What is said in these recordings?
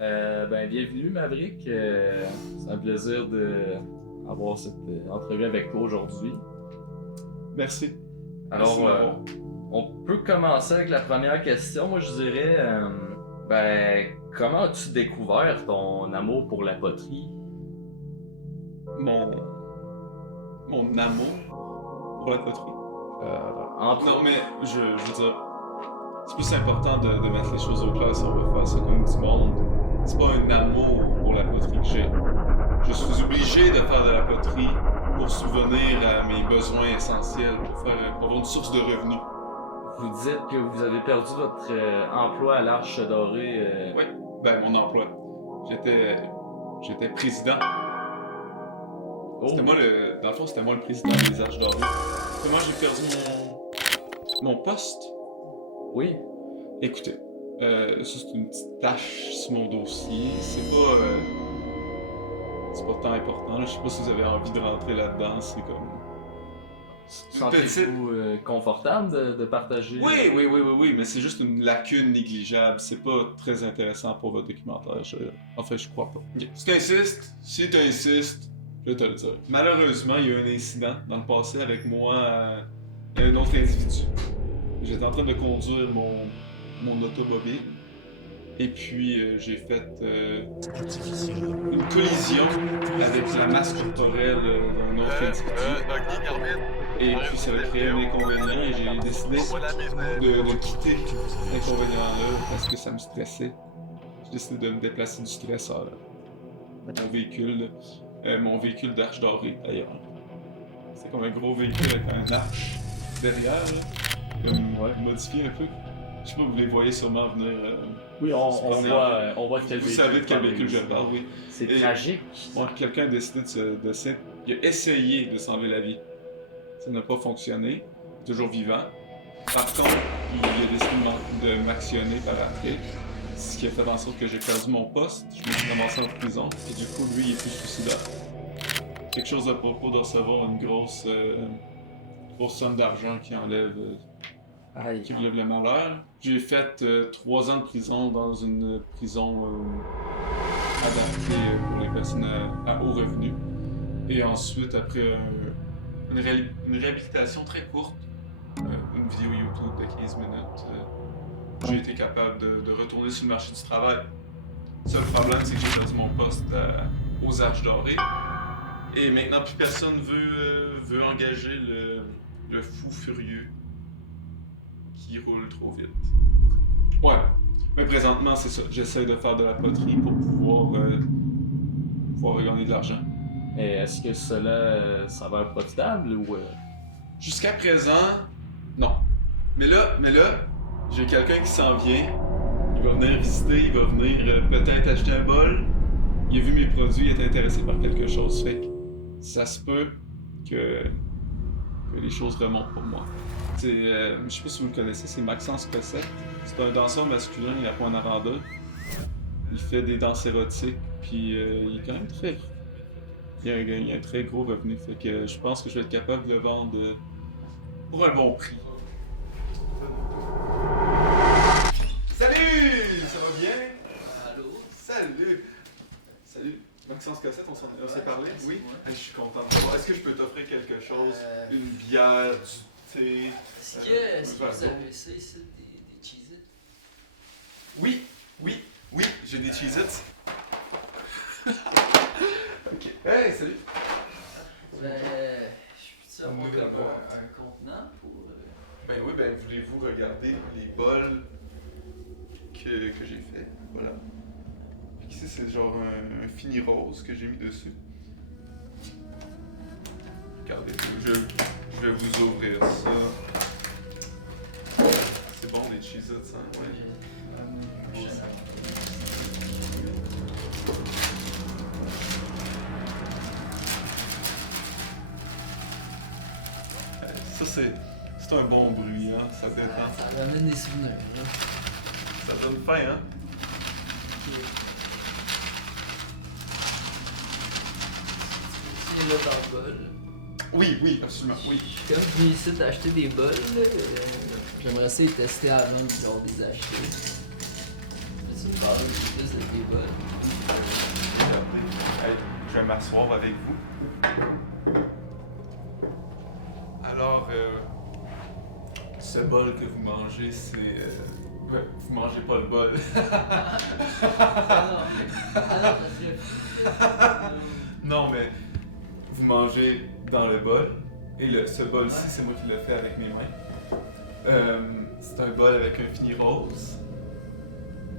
Bienvenue Maverick. C'est un plaisir d'avoir cette entrevue avec toi aujourd'hui. Merci. Alors, Merci on peut commencer avec la première question. Moi, je dirais, comment as-tu découvert ton amour pour la poterie? mon amour pour la poterie. Non, mais je veux dire, c'est plus important de mettre les choses au clair si on veut faire ça comme du monde. C'est pas un amour pour la poterie que j'ai. Je suis obligé de faire de la poterie pour subvenir à mes besoins essentiels, pour avoir une source de revenus. Vous dites que vous avez perdu votre emploi à l'Arche Dorée. Oui, mon emploi. J'étais président. Oh. Dans le fond, c'était moi le président des Arches Dorées. Comment j'ai perdu mon poste? Oui. Écoutez, ça c'est une petite tâche sur mon dossier. C'est pas tant important. Là. Je sais pas si vous avez envie de rentrer là-dedans. C'est comme. Sentez-vous confortable de partager? Oui, mais c'est juste une lacune négligeable. C'est pas très intéressant pour votre documentaire. Je crois pas. Okay. Si t'insistes, je vais te le dire. Malheureusement, il y a eu un incident dans le passé avec moi et un autre individu. J'étais en train de conduire mon automobile. Et puis, j'ai fait une collision avec la masse corporelle d'un autre individu. Et puis, ça a créé un inconvénient et j'ai décidé de quitter cet inconvénient-là parce que ça me stressait. J'ai décidé de me déplacer du stresseur. Mon véhicule d'Arche Dorée, d'ailleurs. C'est comme un gros véhicule avec un arche derrière, là. Comme modifié un peu. Je sais pas, vous les voyez sûrement venir. Oui, on voit quel véhicule. Vous savez de quel véhicule je parle, oui. C'est tragique. Ouais, quelqu'un a décidé il a essayé de s'enlever la vie. Ça n'a pas fonctionné. Il est toujours vivant. Par contre, il a décidé de m'actionner par après. Ce qui a fait en sorte que j'ai perdu mon poste. Je me suis ramassé en prison. Et du coup, lui, il est plus suicidaire. Quelque chose à propos de recevoir une grosse somme d'argent qui enlève. Qui enlève le malheur. J'ai fait 3 ans de prison dans une prison adaptée pour les personnes à haut revenu. Et ensuite, après une réhabilitation très courte, une vidéo YouTube de 15 minutes, j'ai été capable de retourner sur le marché du travail. Le seul problème, c'est que j'ai perdu mon poste aux Arches Dorées. Et maintenant, plus personne veut engager le fou furieux qui roule trop vite. Ouais, mais présentement, c'est ça. J'essaie de faire de la poterie pour pouvoir gagner de l'argent. Et est-ce que cela s'avère profitable ou... Jusqu'à présent, non. Mais là, j'ai quelqu'un qui s'en vient. Il va venir visiter, il va venir peut-être acheter un bol. Il a vu mes produits, il est intéressé par quelque chose. Fait que ça se peut que les choses remontent pour moi. Je sais pas si vous le connaissez, c'est Maxence Cossette. C'est un danseur masculin à Pointe-Aranda. Il fait des danses érotiques, puis il est quand même très... Il a un très gros revenu, fait que je pense que je vais être capable de le vendre pour un bon prix. Salut! Ça va bien? Allô? Salut! Maxence Cossette, on s'est parlé? Oui? Ouais. Je suis content. Est-ce que je peux t'offrir quelque chose? Une bière, du thé? Est-ce que vous avez essayé ici des Cheez-Its? Oui, j'ai des Cheez-Its. Ok. Hey, salut! Je peux-tu avoir comme un contenant pour... Oui, voulez-vous regarder les bols que j'ai fait? Voilà. Ici, c'est genre un fini rose que j'ai mis dessus. Regardez, je vais vous ouvrir ça. C'est bon, les Cheez-Its, ça? Ouais. Ça, c'est un bon bruit, hein? Ça détend. Ça ramène des souvenirs, là. Ça donne faim, hein? C'est là dans le bol. Oui, absolument, oui. Quand je viens ici d'acheter des bols, là, j'aimerais essayer de tester avant de genre des acheter. Ah, c'est ça, c'est des bols. Hey, je vais m'asseoir avec vous. Alors, ce bol que vous mangez, c'est... ouais, vous mangez pas le bol. Ah non, ça serait... Non, mais vous mangez dans le bol. Et ce bol-ci, c'est moi qui l'ai fait avec mes mains. C'est un bol avec un fini rose.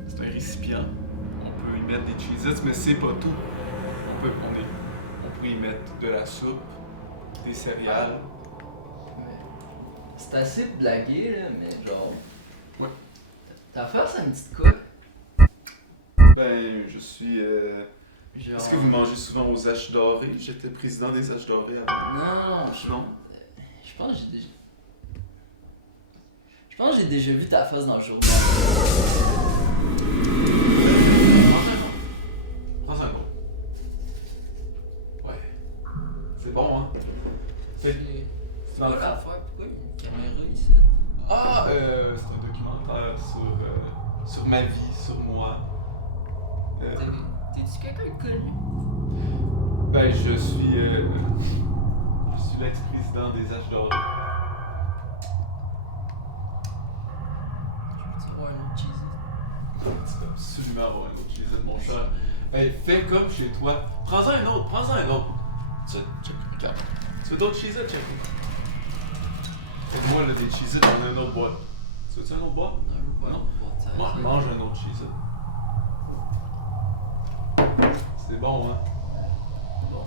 C'est un récipient. On peut y mettre des Cheez-Its, mais c'est pas tout. On peut y mettre de la soupe, des céréales. C'est assez de blaguer, là, mais genre... Ouais. Ta face, c'est une petite quoi? Ben, je suis... Genre... Est-ce que vous mangez souvent aux Haches Dorées? J'étais président des Haches Dorées avant. Non, Non? je pense que j'ai déjà... Je pense que j'ai déjà vu ta face dans le journal. Prends un autre. Ouais. C'est bon, hein? C'est dans quoi le l'affaire? Pourquoi il y a une caméra ici? Ah, c'est un documentaire sur ma vie, sur moi. T'es-tu quelqu'un de connu? Ben, je suis l'ex-président des Haches Dorées. Je peux-tu avoir un autre cheese? Tu peux absolument avoir un autre Cheez-It, mon cher. Hey, fais comme chez toi. Prends-en un autre, prends-en un autre. Check, regarde. Tu veux d'autres Cheez-It, check. Fais-moi là, des Cheez-It dans un autre boîte. Tu veux-tu un autre boîte? Non. Moi, mange un autre Cheez-It. C'est bon, hein? Bon.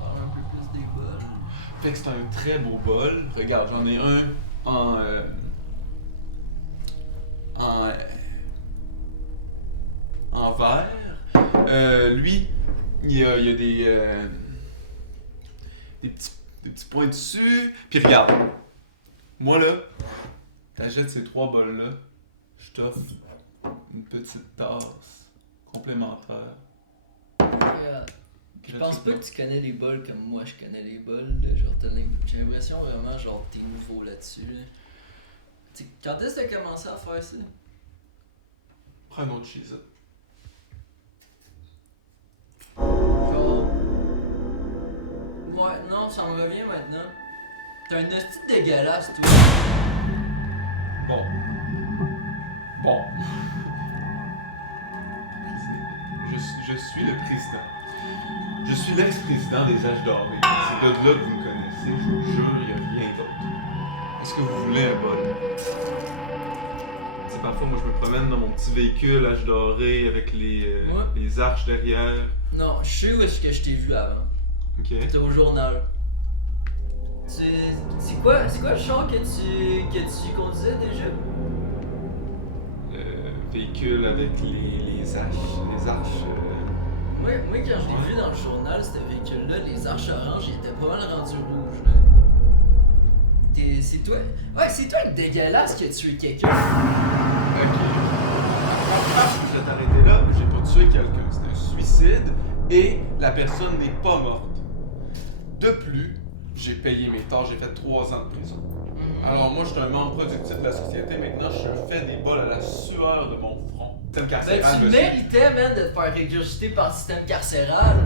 Parle un peu plus des bols. Fait que c'est un très beau bol. Regarde, j'en ai un en verre. Lui, il y a des petits points dessus. Puis regarde, moi là, t'achètes ces 3 bols-là, je t'offre une petite tasse complémentaire. Regarde. Je pense pas que tu connais les bols comme moi je connais les bols. Là. Genre, j'ai l'impression vraiment genre t'es nouveau là-dessus. Là. Quand est-ce que t'as commencé à faire ça? Prends un autre Cheez-It. Genre... Ouais, non, ça me revient maintenant. T'as un hostie dégueulasse, toi. Bon. Je suis le président. Je suis l'ex-président des Haches Dorées. C'est de là que vous me connaissez, je vous jure, il n'y a rien d'autre. Est-ce que vous voulez un bol? C'est parfois, moi je me promène dans mon petit véhicule Hache Dorées avec les arches derrière. Non, je sais où est-ce que je t'ai vu avant. Ok. T'es au journal. C'est quoi le char que tu conduisais déjà? Véhicule avec les arches. Moi, quand je l'ai vu dans le journal, ce véhicule-là, les arches oranges, ils étaient pas mal rendus rouges, là. C'est toi? Ouais, c'est toi le dégueulasse qui a tué quelqu'un. Ok. Je vais t'arrêter là, j'ai pas tué quelqu'un. C'est un suicide et la personne n'est pas morte. De plus, j'ai payé mes torts, j'ai fait 3 ans de prison. Alors moi, je suis un membre productif de la société. Maintenant, je fais des bols à la sueur de mon front. Système Ben, carcéral, tu monsieur. méritais, man, de te faire régurgiter par le système carcéral.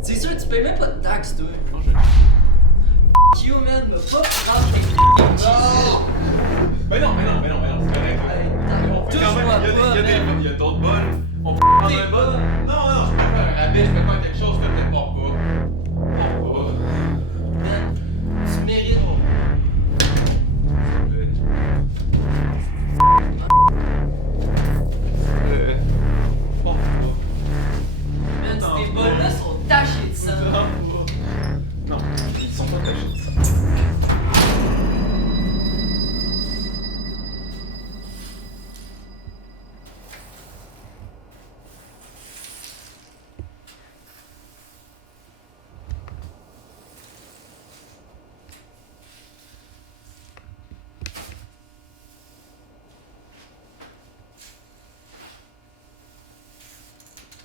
C'est sûr, tu payes même pas de taxes, toi. Non, je- F*** you, man, me pas prendre tes cheez-Its. Mais non, c'est correct. Hey, On peut quand même, touche-moi pas, man. il y a d'autres bols. On peut prendre T'es un bol. pas. Non, je peux faire un rabais, je peux faire quelque chose que peut-être pas. Man, tu mérites. Man, tes bols-là sont tachés de sang. Non, ils sont pas tachés de ça.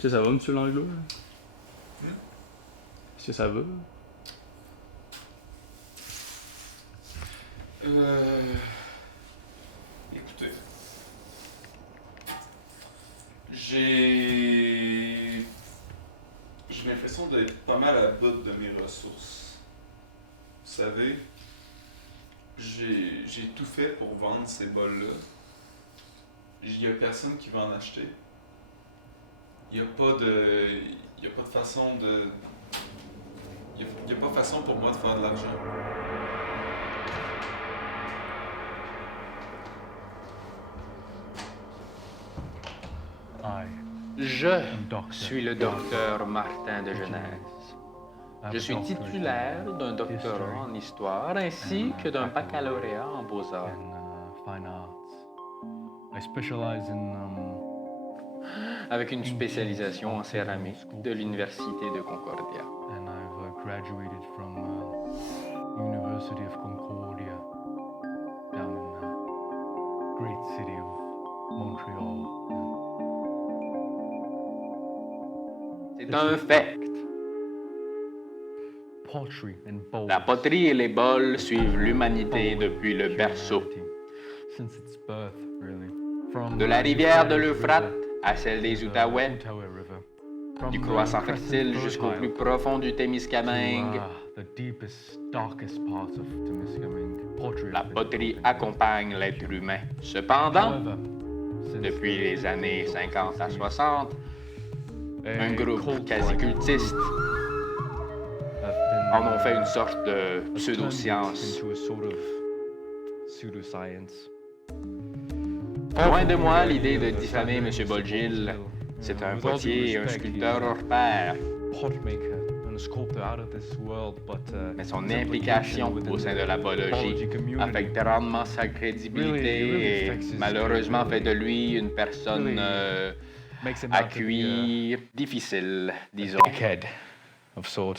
Est-ce que ça va, monsieur Langlois? Est-ce que ça va? Écoutez. d'être pas mal à bout de mes ressources. Vous savez, j'ai tout fait pour vendre ces bols-là. Il y a personne qui va en acheter. Il y a pas de façon de... Il y a pas façon pour moi de faire de l'argent. Je suis le docteur Martin de Genèse. Je suis titulaire d'un doctorat en histoire ainsi que d'un baccalauréat en beaux-arts. Avec une spécialisation en céramique de l'Université de Concordia. Graduated from University of Concordia down in the great city of Montreal. C'est un fait. Pottery and bowls. La poterie et les bols suivent l'humanité depuis le berceau. Since its birth, really. From De la rivière de l'Euphrate à celle des Outaouais, Outaouais River. du croissant fertile jusqu'au plus profond du Témiscamingue, The deepest, darkest parts of Témiscamingue. Pottery. la poterie accompagne l'être humain. Cependant, However, since depuis les années 50 à 60, un a groupe cult quasi-cultiste have been, en ont fait une sorte de turned pseudo-science. into a sort of pseudoscience. Loin de moi l'idée de diffamer M. Bolgil. C'est un potier et un sculpteur hors pair. Mais son implication au sein de la biologie affecte grandement sa crédibilité et malheureusement fait de lui une personne à QI difficile, disons. Dickhead of sort.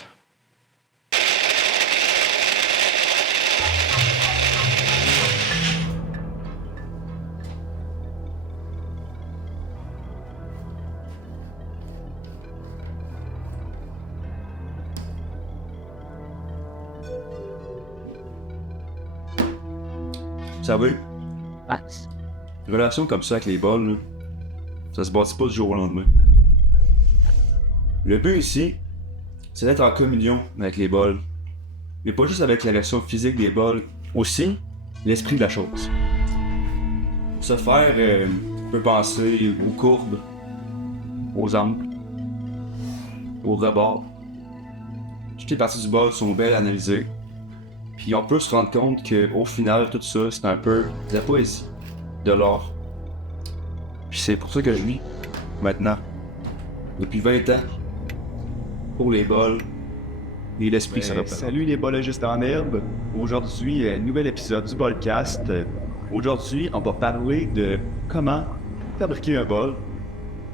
Vous savez, une relation comme ça avec les bols, là, ça se bâtit pas du jour au lendemain. Le but ici, c'est d'être en communion avec les bols. Mais pas juste avec la version physique des bols, aussi l'esprit de la chose. Pour ce faire, on peut penser aux courbes, aux angles, aux rebords. Toutes les parties du bol sont belles à analyser. Puis on peut se rendre compte qu'au final, tout ça, c'est un peu de la poésie, de l'art. Puis c'est pour ça que je vis, maintenant, depuis 20 ans, pour les bols et l'esprit que ça représente. Salut les bolologistes en herbe. Aujourd'hui, nouvel épisode du Bolcast. Aujourd'hui, on va parler de comment fabriquer un bol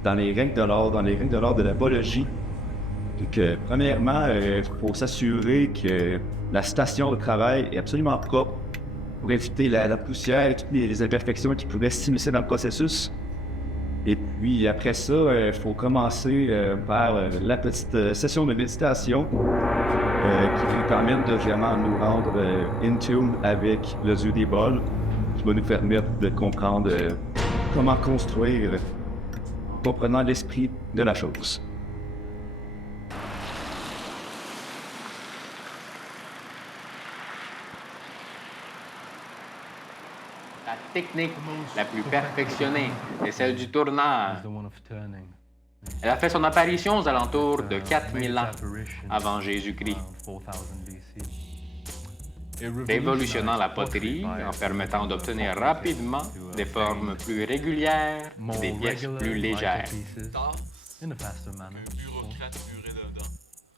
dans les règles de l'art, de la bolologie. Donc, premièrement, il faut s'assurer que la station de travail est absolument propre pour éviter la poussière et toutes les imperfections qui pourraient s'immiscer dans le processus. Et puis après ça, il faut commencer par la petite session de méditation qui va permettre de vraiment nous rendre in tune avec le jeu des bols, qui va nous permettre de comprendre comment construire en comprenant l'esprit de la chose. La technique la plus perfectionnée est celle du tournage. Elle a fait son apparition aux alentours de 4000 ans avant Jésus-Christ, révolutionnant la poterie en permettant d'obtenir rapidement des formes plus régulières et des pièces plus légères. In a faster manner. Bureaucrate muré dedans.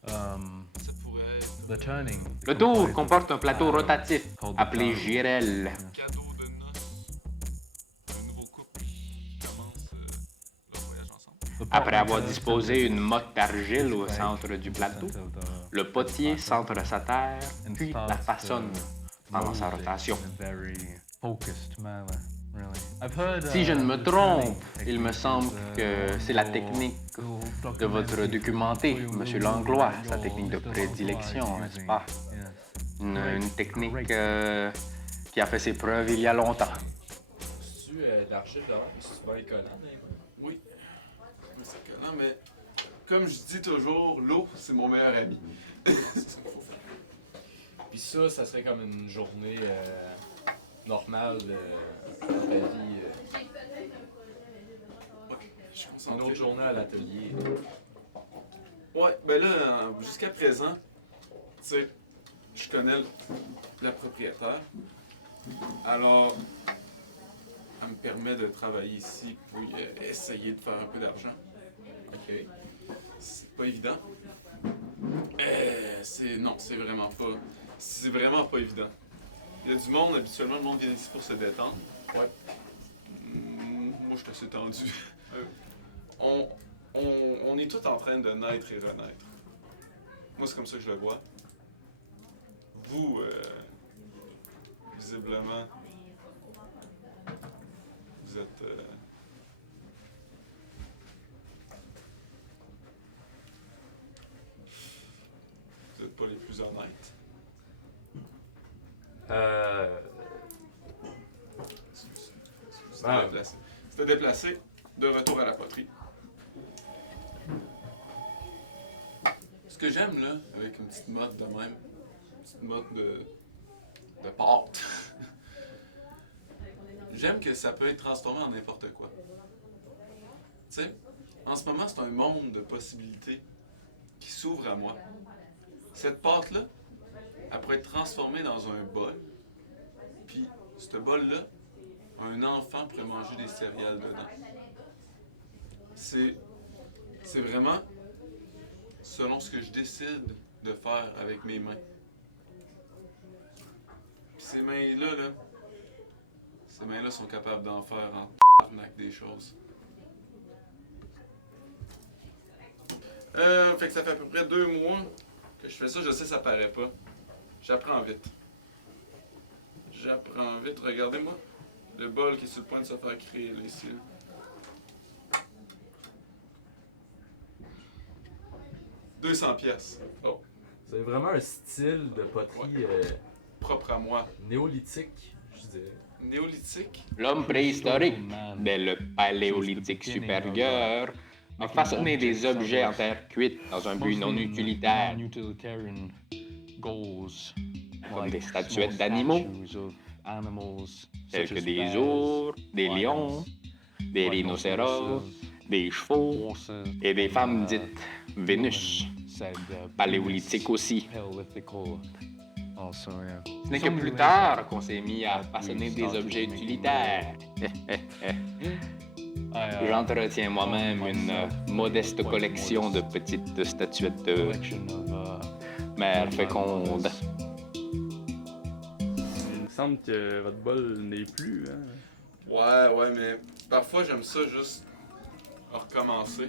Ça pourrait être Le tour comporte un plateau rotatif appelé girelle. cadeau de noces. Un nouveau couple commence leur voyage ensemble. Après avoir disposé une motte d'argile au centre du plateau, le potier centre sa terre, puis la façonne pendant sa rotation. Si je ne me trompe, il me semble que c'est la technique de votre documenté, M. Langlois, sa technique de prédilection, n'est-ce pas? Une technique qui a fait ses preuves il y a longtemps. C'est-tu d'archives de l'art, mais c'est pas écollant, mais... Oui. C'est collant, mais comme je dis toujours, l'eau, c'est mon meilleur ami. Puis ça serait comme une journée normale dans ta vie. Je suis Une concentré. autre journée à l'atelier. Ouais, ben là, jusqu'à présent, tu sais, je connais la propriétaire. Alors, elle me permet de travailler ici pour essayer de faire un peu d'argent. Ok. C'est pas évident. Non, c'est vraiment pas. C'est vraiment pas évident. Il y a du monde, habituellement, le monde vient ici pour se détendre. Ouais. Moi, je suis assez tendu. On est tous en train de naître et renaître. Moi, c'est comme ça que je le vois. Vous, visiblement, vous êtes... vous êtes pas les plus honnêtes. C'était déplacé. C'était déplacé. De retour à la poterie. Ce que j'aime, là, avec une petite mode de même, une petite mode de pâte, j'aime que ça peut être transformé en n'importe quoi. Tu sais, en ce moment, c'est un monde de possibilités qui s'ouvre à moi. Cette pâte-là, elle pourrait être transformée dans un bol, puis ce bol-là, un enfant pourrait manger des céréales dedans. C'est vraiment selon ce que je décide de faire avec mes mains. Puis ces mains-là, ces mains-là sont capables d'en faire en tabarnak des choses. Fait que ça fait à peu près 2 mois que je fais ça, je sais ça paraît pas. J'apprends vite. J'apprends vite, regardez-moi. Le bol qui est sur le point de se faire créer là, ici. Là. $200. Oh, C'est vraiment un style de poterie propre à moi. néolithique, je dirais. Néolithique. L'homme préhistorique, dès le paléolithique supérieur, a façonné des objets en terre cuite dans un but non utilitaire, comme des statuettes d'animaux, tels que des ours, des lions, des rhinocéros, des chevaux et des femmes dites Vénus, paléolithique aussi. Ce n'est que plus tard qu'on s'est mis à façonner des objets utilitaires. J'entretiens moi-même une modeste collection de petites statuettes de mère féconde. Il me semble que votre bol n'est plus, hein? Ouais, mais parfois j'aime ça juste recommencer.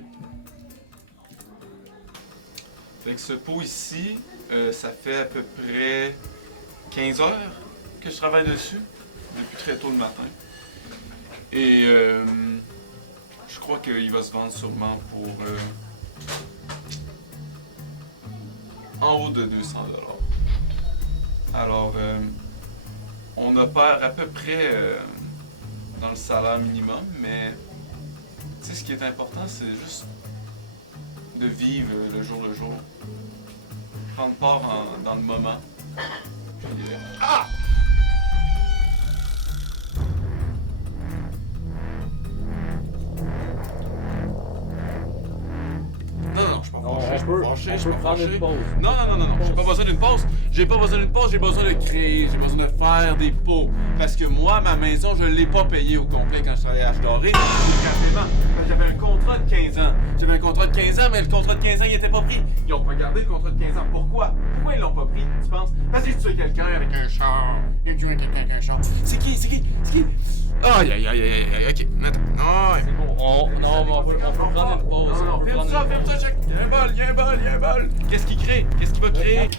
Fait que ce pot ici, ça fait à peu près 15 heures que je travaille dessus, depuis très tôt le matin. Et je crois qu'il va se vendre sûrement pour en haut de 200$. Alors, on opère à peu près dans le salaire minimum, mais tu sais, ce qui est important, c'est juste de vivre le jour le jour. Prendre part dans le moment. Puis, Non, je suis pas fâché, je suis pas fâché, je suis pas fâché. Non, j'ai pas besoin d'une pause. J'ai pas besoin d'une pause, j'ai besoin de créer, j'ai besoin de faire des pots. Parce que moi, ma maison, je l'ai pas payée au complet quand je travaillais à H-Doré. J'avais un contrat de 15 ans. J'avais un contrat de 15 ans, mais le contrat de 15 ans, il était pas pris. Ils ont pas gardé le contrat de 15 ans. Pourquoi? Pourquoi ils l'ont pas pris, tu penses? Parce qu'ils tuaient quelqu'un avec un char. Ils ont tué quelqu'un avec un char. C'est qui? Aïe, ok, attends. C'est bon, on peut prendre une pause. Non, ferme ça, check. Il y a un bol. Qu'est-ce qu'il crée? Qu'est-ce qu'il va créer?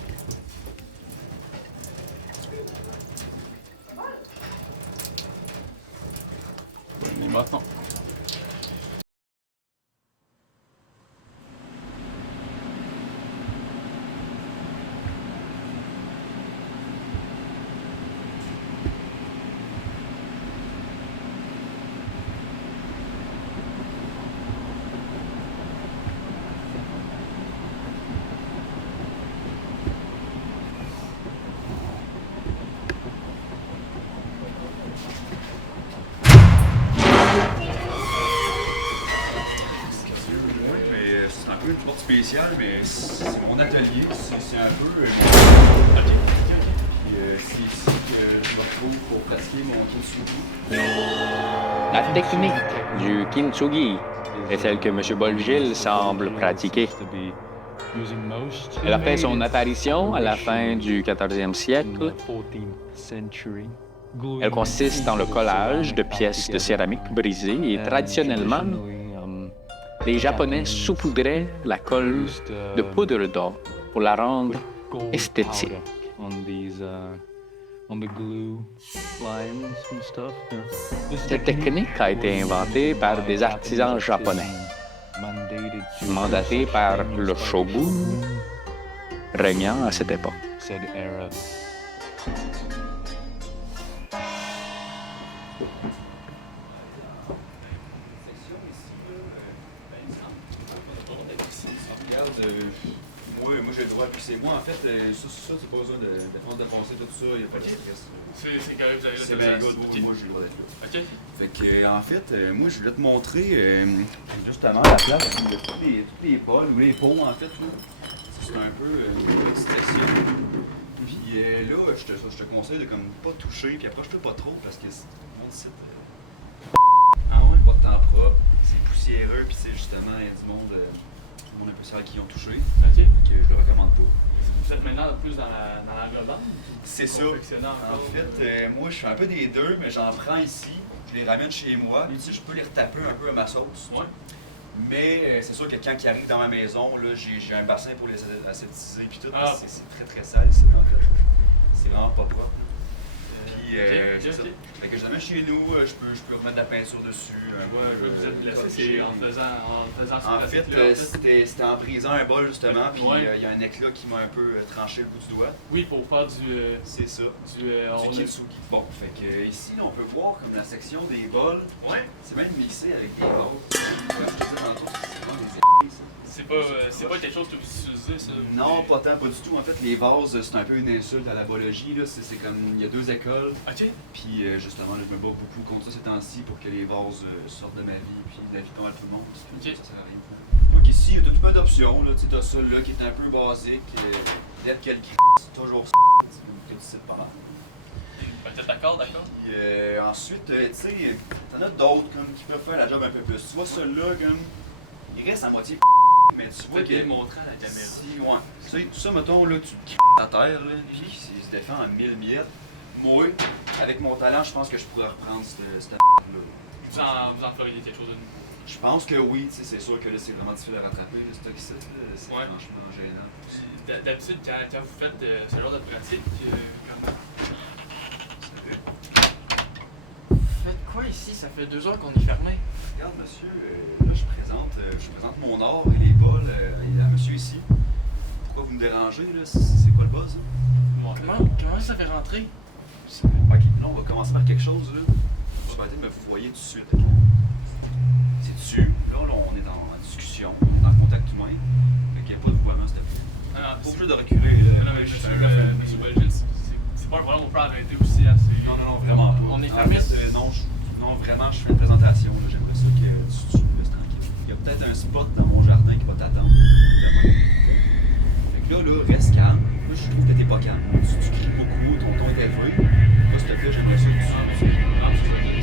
Mais maintenant. spécial, mais c'est mon atelier. C'est un peu. Ok. C'est ici que je me retrouve pour pratiquer mon kintsugi. La technique du kintsugi est celle que M. Bolgil semble pratiquer. Elle a fait son apparition à la fin du 14e siècle. Elle consiste dans le collage de pièces de céramique brisées et traditionnellement, les Japonais saupoudraient la colle de poudre d'or pour la rendre esthétique. Cette technique a été inventée par des artisans japonais, mandatés par le shogun régnant à cette époque. Moi j'ai le droit, puis c'est moi en fait, ça c'est pas besoin de penser tout ça, il n'y a pas de stress. C'est carré, vous avez C'est bien good, moi j'ai le droit d'être là. Ok. Fait que en fait, moi je voulais te montrer justement la place où il y a toutes les bols ou les pots en fait. Là. C'est un peu une petite section. Puis là, je te conseille de comme pas toucher, puis approche-toi pas trop parce que mon site. Ah ouais, pas de temps propre, c'est poussiéreux, puis c'est justement, il y a du monde un peu sale qui y ont touché. Ok. Fait que je le recommande pas. Vous êtes maintenant plus dans la globale? C'est ça. Confectionnant En fait, moi, je fais un peu des deux, mais j'en prends ici, je les ramène chez moi, puis tu sais, je peux les retaper un peu à ma sauce. Ouais. Mais c'est sûr que quand ils arrivent dans ma maison, là, j'ai un bassin pour les aseptiser, puis tout, Ah. c'est très très sale ici, en fait. C'est vraiment pas propre. Puis, c'est ça. Fait que je l'amène chez nous, je peux remettre de la peinture dessus. Ouais, je veux que vous êtes blessé, c'est en faisant En fait, c'était en brisant un bol justement, puis il Ouais. y a un éclat qui m'a un peu tranché le bout du doigt. Oui, pour faire du. C'est ça. Du Kintsugi. Bon, fait que ici, là, on peut voir comme la section des bols, Ouais. c'est même mixé avec des vases. Ouais, je te disais tantôt, c'est vraiment des ça. C'est pas quelque chose que vous utilisez, ça? Non, pas tant, pas du tout. En fait, les vases, c'est un peu une insulte à la biologie. Là. C'est comme, il y a deux écoles. Ok. Puis justement, là, je me bats beaucoup contre ça ces temps-ci pour que les vases sortent de ma vie. Puis la vie normale de tout le monde. Ok. Ça sert à rien. Donc ici, il y a tout plein d'options. Tu as ça là qui est un peu basique. Peut-être qu'elle c'est toujours que tu sais pas. Peut-être d'accord. Puis ensuite, tu sais, t'en as d'autres comme, qui peuvent faire la job un peu plus. Tu vois celui-là, comme, il reste à moitié mais tu vois Peut-être que. montrer à la caméra. Si, ouais. Tu sais, tout ça, mettons, là, tu à terre, là, puis il se défend en 1000 miettes. Moi, avec mon talent, je pense que je pourrais reprendre cette là. Vous en feriez quelque chose de nouveau? Je pense que oui, tu sais, c'est sûr que là, c'est vraiment difficile à rattraper, le stock ici, là, c'est Ouais. franchement gênant. D'habitude, quand vous faites ce genre de pratique, vous faites quoi ici? Ça fait 2 heures qu'on est fermé. Regarde, monsieur, là, je présente mon art et les bols à monsieur ici. Pourquoi vous me dérangez, là? C'est quoi le buzz, là? Comment ça fait rentrer? Ok, là, on va commencer par quelque chose, là. Je vais arrêter de me fourvoyer tout de suite, ok? C'est dessus. Là, on est en discussion, on est en contact humain. Fait qu'il n'y a pas de vouvoiement, s'il te plaît. Pas obligé de reculer, là. Non, mais monsieur Belgil, c'est pas un problème, on peut arrêter aussi. Hein, Non, vraiment pas. On est En fermé. fait, non, vraiment, je fais une présentation, là. J'aimerais ça que tu laisses tranquille. Il y a peut-être un spot dans mon jardin qui va t'attendre. Demain. Fait que là, reste calme. Moi, je trouve que t'es pas calme. Tu cries beaucoup, ton ton est élevé. Moi, s'il te plaît, j'aimerais ça que tu...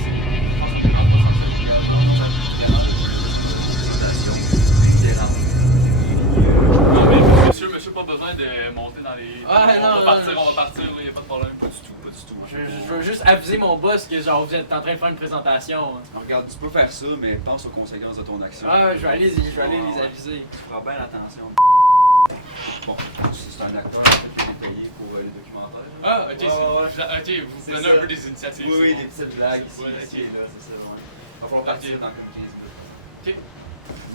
Monsieur, pas besoin de monter dans les. Ah, on va partir, il n'y a pas de problème. Pas du tout. Je veux juste aviser mon boss que genre vous êtes en train de faire une présentation. Alors, regarde, tu peux faire ça, mais pense aux conséquences de ton action. Ah, je vais aller les aviser. Tu feras bien attention. Bon, c'est un acteur en fait, qui est payé pour les documentaires. Ah, ok, Ouais. ok, vous C'est prenez ça. un peu des initiatives. Oui, c'est des bon. petites blagues ici, Ouais, ici ok. et là, c'est ça. Ouais. Il va falloir partir dans comme 15 minutes. Ok.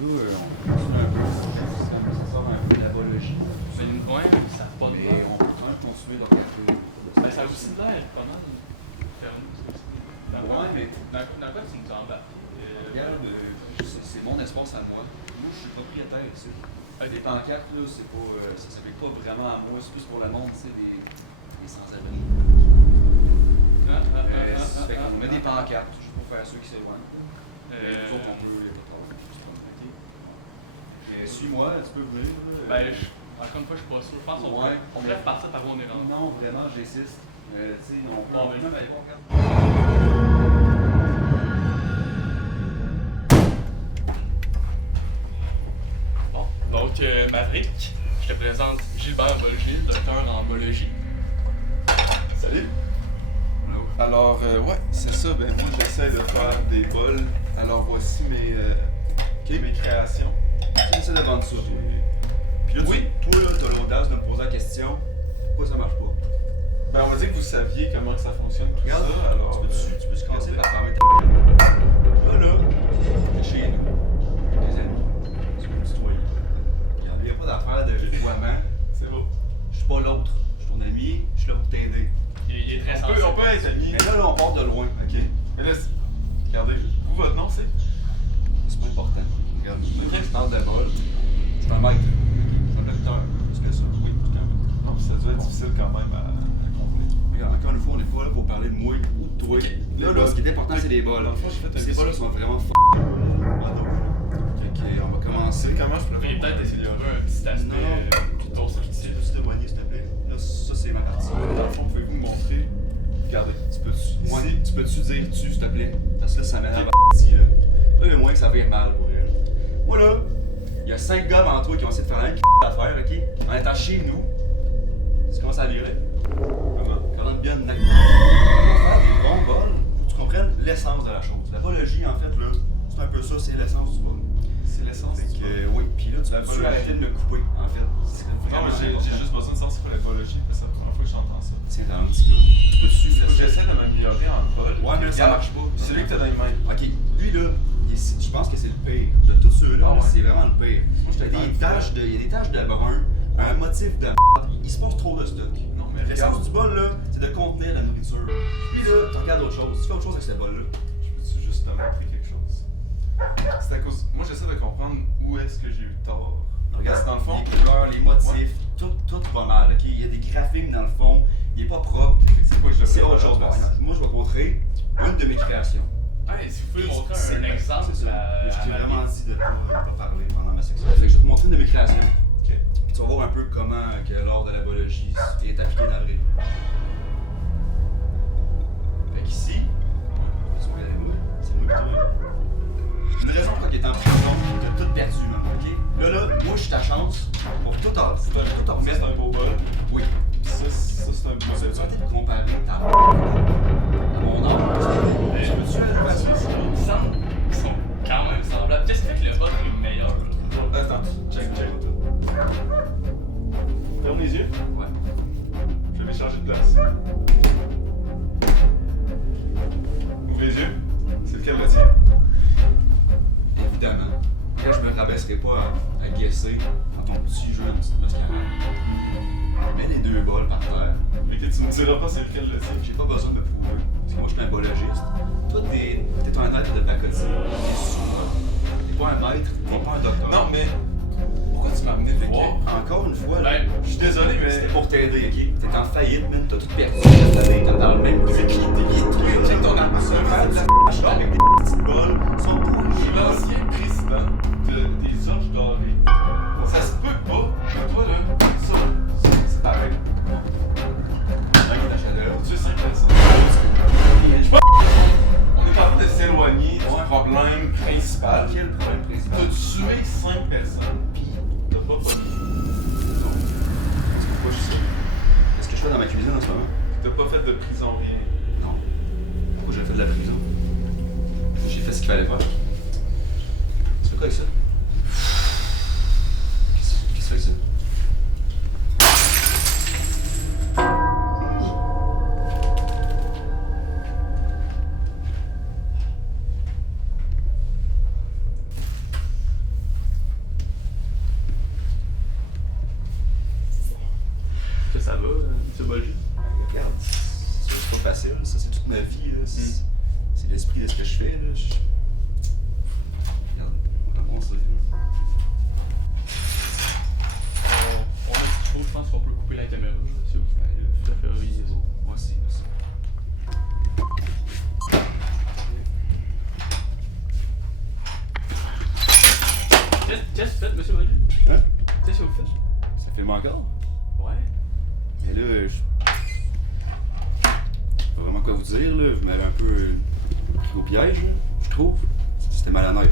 Nous, on continue un peu. Ça sort un peu de la biologie. Ouais, ça va pas de Mais on peut quand même continuer de regarder. Ça a aussi l'air pas mal. Ouais, mais Dans quoi tu nous embarques? regarde, c'est mon espace à moi. Moi, je suis propriétaire ici. Les pancartes, là, c'est pas, ça s'applique pas vraiment à moi, c'est plus pour le monde, tu sais, des sans-abri. Fait qu'on met des pancartes, juste pour faire ceux qui s'éloignent. Nous autres, on peut, y a pas de problème. Suis-moi, tu peux venir. Ben, encore une fois, je suis pas sûr. Je pense qu'on Ouais. pourrait repartir par où on est rendu. Non, vraiment, j'insiste. Tu sais, on peut Bon, même ben, aller voir. Bon, donc Maverick, je te présente Gilbert Bolgil, docteur en biologie. Salut! Alors, ouais, c'est ça. Ben, moi, j'essaie de faire des bols. Alors, voici mes créations. Tu essaies de vendre ça, toi. Puis là, Oui. toi, là, t'as l'audace de me poser la question pourquoi ça marche pas? Ben, on va dire que vous saviez comment que ça fonctionne, tout Regarde, ça. Alors, tu peux commencer regardez. par parler de là, t'es chez nous. Des amis. Tu peux me tutoyer. Il n'y a pas d'affaire de vouvoiement. C'est beau. Je suis pas l'autre. Je suis ton ami, je suis là pour t'aider. Il est très On sensible. peut être amis. Mais là, on part de loin, ok? Mais là, regardez, vous, votre nom, c'est? C'est pas important. Regarde, tu parles de bol. C'est un maître. C'est un lecteur. Tu connais ça? Oui, tu connais. Non, ça doit être difficile quand même à comprendre. Regarde, encore une fois, on n'est pas là pour parler de moi ou de toi. Là, ce qui est important, c'est les bols. Dans le fond, j'ai fait un Ces petit- bols-là sont vraiment Ok, on va commencer. Comment je peux Il le peut faire? peut-être essayer de trouver un petit aspect Non. plus constructif. Tu peux t'éloigner, s'il te plaît? Là, ça, c'est ma partie. Dans le fond, pouvez-vous me montrer? Regardez. Tu peux-tu dire tu, s'il te plaît? Parce que là, ça m'énerve à partie, là. Là, le moins que ça vire mal, pour elle. Moi, là, il y a 5 gars avant toi qui ont essayé de faire un d'affaires, ok? En étant chez nous, tu commences à virer. Comment? Comment bien de faire des bons bols, faut que tu comprennes l'essence de la chose. La biologie, en fait, là, c'est un peu ça, c'est l'essence du bol. C'est l'essence Fait du bol. que, oui, puis là, tu La peux-tu biologie. arrêter de me couper, en fait? C'est Non, vraiment mais j'ai important. juste besoin de savoir c'est quoi la biologie, puis c'est la première fois que j'entends ça. Tiens, t'as un petit peu. Tu peux-tu Faut que j'essaie de m'améliorer en bol. Ouais, mais là, ça Regarde, marche pas. Celui que t'as dans les mains. Ok, lui là, je pense que c'est le pire. De tous ceux-là, Ah ouais. c'est vraiment le pire. Moi, je Il y a t'ai des taches de brun, un motif de il se passe trop de stock. Non, mais L'essence regarde. du bol là, c'est de contenir la nourriture. Puis là, tu regardes autre chose. Tu fais autre chose avec ce bol là. Je peux-tu juste te montrer quelque chose? C'est à cause. Moi, j'essaie de comprendre où est-ce que j'ai eu tort. Regarde, Parce que dans le fond. les couleurs, les motifs, tout va mal, ok? Il y a des graphiques dans le fond, il est pas propre. C'est quoi que je C'est devrais autre faire à chose. la Bon, place? moi, je vais te montrer une de mes créations. Hey, si vous pouvez montrer C'est un exemple C'est ça. à Je t'ai ma vraiment vie. dit de pas parler pendant ma section. Fait que je vais te montrer une de mes créations. Ok. Puis tu vas voir un peu comment que l'art de la biologie est appliqué dans la vraie vie. Fait qu'ici, tu vois, c'est moi qui toi. Une raison pour laquelle il est en prison, t'as tout perdu, man, ok? Là, moi, je suis ta chance pour tout en Ça, remettre. c'est un beau bol. Oui. Ça, c'est un Tu mauvais peux bol. peut-être comparer ta à mon âme. Mais Je peux-tu aller passer ici? ils sont quand même semblables. Qu'est-ce qui fait que le bot est le meilleur? Attends, check. Ferme les yeux. Ouais. Je vais changer de place. Ouvre les yeux. C'est lequel le tien? Évidemment. Là, je me rabaisserai pas à guesser dans ton petit jeu de petite mascarade. Mets les deux bols par terre. Mais que tu me diras pas c'est lequel le tien. J'ai pas besoin de me prouver. Parce que moi, je suis un bologiste. Toi, t'es un maître de pacotille. T'es souvent. T'es pas un maître, t'es pas un docteur. Non, mais pourquoi tu m'as amené Fait de voir? que, encore une fois, là, Ben, Je suis désolé, mais. c'était pour t'aider, ok? T'es en faillite, man. T'as tout perdu. T'es dans le même cul. Check ton arsenal. Avec des petites bols. Sont Je pourris. suis l'ancien président des Orges Dorées. Ça se peut pas que toi, là, ça, c'est pareil. Avec ta chaleur. Tu es 5 personnes. On est en train de s'éloigner du problème principal. Quel problème principal? T'as tué 5 personnes, pis t'as pas pogné. Donc, C'est pourquoi je suis ça. Qu'est-ce que je fais dans ma cuisine en ce moment? t'as pas fait de prison, rien. Non. Pourquoi j'ai fait de la prison? J'ai fait ce qu'il fallait faire. Tu fais quoi avec ça? Qu'est-ce que tu fais avec ça? que ça va, M. Bolgi? Regarde, c'est pas facile, ça c'est toute ma vie, là. C'est l'esprit de ce que je fais, là. Regarde, on va commencer. On a une petite chose, je pense qu'on peut couper la caméra, là, si vous voulez. Tout à fait, oui, c'est ça. Moi aussi, merci. Qu'est-ce Qu'est-ce que vous faites, monsieur Roger? Hein? Qu'est-ce que vous faites? Ça filme encore? Ouais. Mais là, je sais pas vraiment quoi vous dire, là. Vous m'avez un peu pris au piège, là, je trouve. C'était malhonnête.